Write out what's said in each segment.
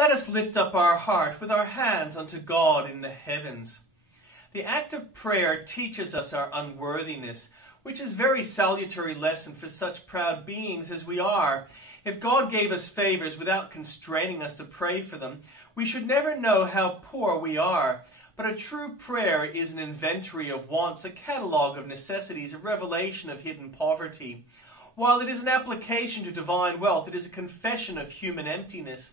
Let us lift up our heart with our hands unto God in the heavens. The act of prayer teaches us our unworthiness, which is a very salutary lesson for such proud beings as we are. If God gave us favors without constraining us to pray for them, we should never know how poor we are. But a true prayer is an inventory of wants, a catalogue of necessities, a revelation of hidden poverty. While it is an application to divine wealth, it is a confession of human emptiness.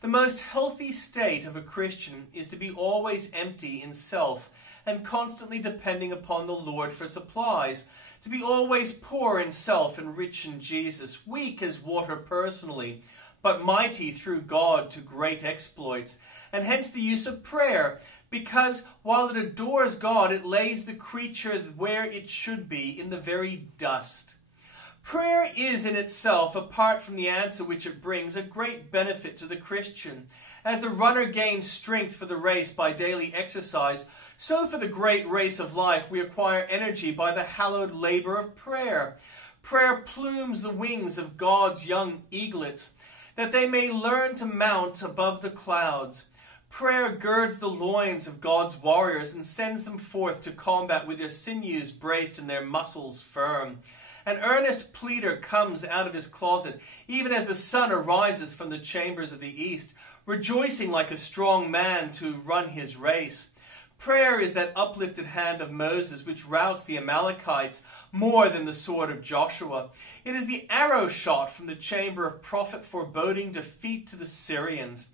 The most healthy state of a Christian is to be always empty in self and constantly depending upon the Lord for supplies, to be always poor in self and rich in Jesus, weak as water personally, but mighty through God to great exploits, and hence the use of prayer, because while it adores God, it lays the creature where it should be, in the very dust. Prayer is in itself, apart from the answer which it brings, a great benefit to the Christian. As the runner gains strength for the race by daily exercise, so for the great race of life we acquire energy by the hallowed labor of prayer. Prayer plumes the wings of God's young eaglets, that they may learn to mount above the clouds. Prayer girds the loins of God's warriors and sends them forth to combat with their sinews braced and their muscles firm. An earnest pleader comes out of his closet, even as the sun arises from the chambers of the east, rejoicing like a strong man to run his race. Prayer is that uplifted hand of Moses which routs the Amalekites more than the sword of Joshua. It is the arrow shot from the chamber of prophet foreboding defeat to the Syrians.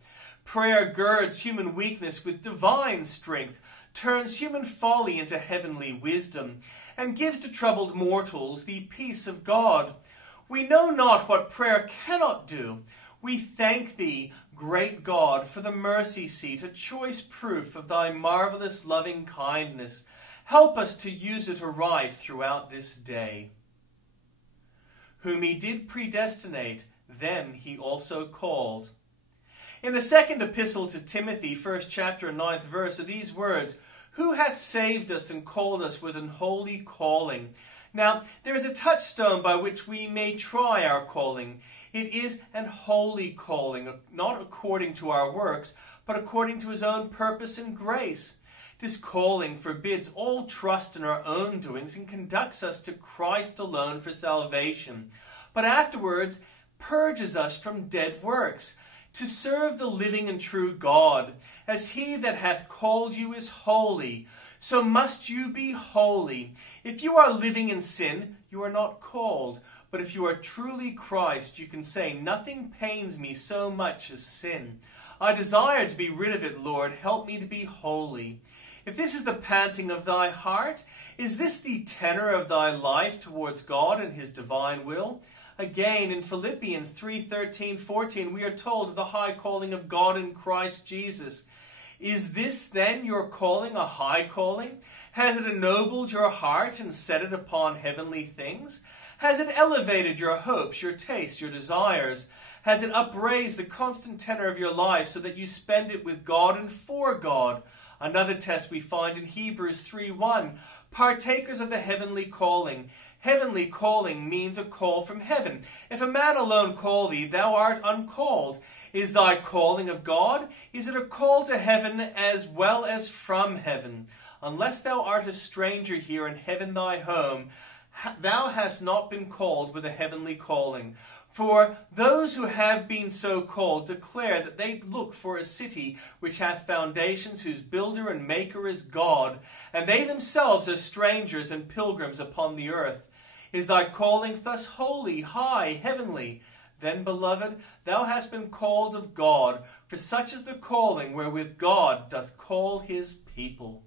Prayer girds human weakness with divine strength, turns human folly into heavenly wisdom, and gives to troubled mortals the peace of God. We know not what prayer cannot do. We thank thee, great God, for the mercy seat, a choice proof of thy marvelous loving kindness. Help us to use it aright throughout this day. Whom he did predestinate, them he also called. In the second epistle to Timothy, 1st chapter and 9th verse, are these words, who hath saved us and called us with an holy calling. Now, there is a touchstone by which we may try our calling. It is an holy calling, not according to our works, but according to his own purpose and grace. This calling forbids all trust in our own doings and conducts us to Christ alone for salvation, but afterwards purges us from dead works, to serve the living and true God. As he that hath called you is holy, so must you be holy. If you are living in sin, you are not called. But if you are truly Christ, you can say, nothing pains me so much as sin. I desire to be rid of it, Lord. Help me to be holy. If this is the panting of thy heart, is this the tenor of thy life towards God and his divine will? Again, in Philippians 3:13-14, we are told of the high calling of God in Christ Jesus. Is this then your calling a high calling? Has it ennobled your heart and set it upon heavenly things? Has it elevated your hopes, your tastes, your desires? Has it upraised the constant tenor of your life so that you spend it with God and for God? Another test we find in Hebrews 3:1, partakers of the heavenly calling. Heavenly calling means a call from heaven. If a man alone call thee, thou art uncalled. Is thy calling of God? Is it a call to heaven as well as from heaven? Unless thou art a stranger here and heaven thy home, thou hast not been called with a heavenly calling. For those who have been so called declare that they look for a city which hath foundations, whose builder and maker is God, and they themselves are strangers and pilgrims upon the earth. Is thy calling thus holy, high, heavenly? Then, beloved, thou hast been called of God, for such is the calling wherewith God doth call his people.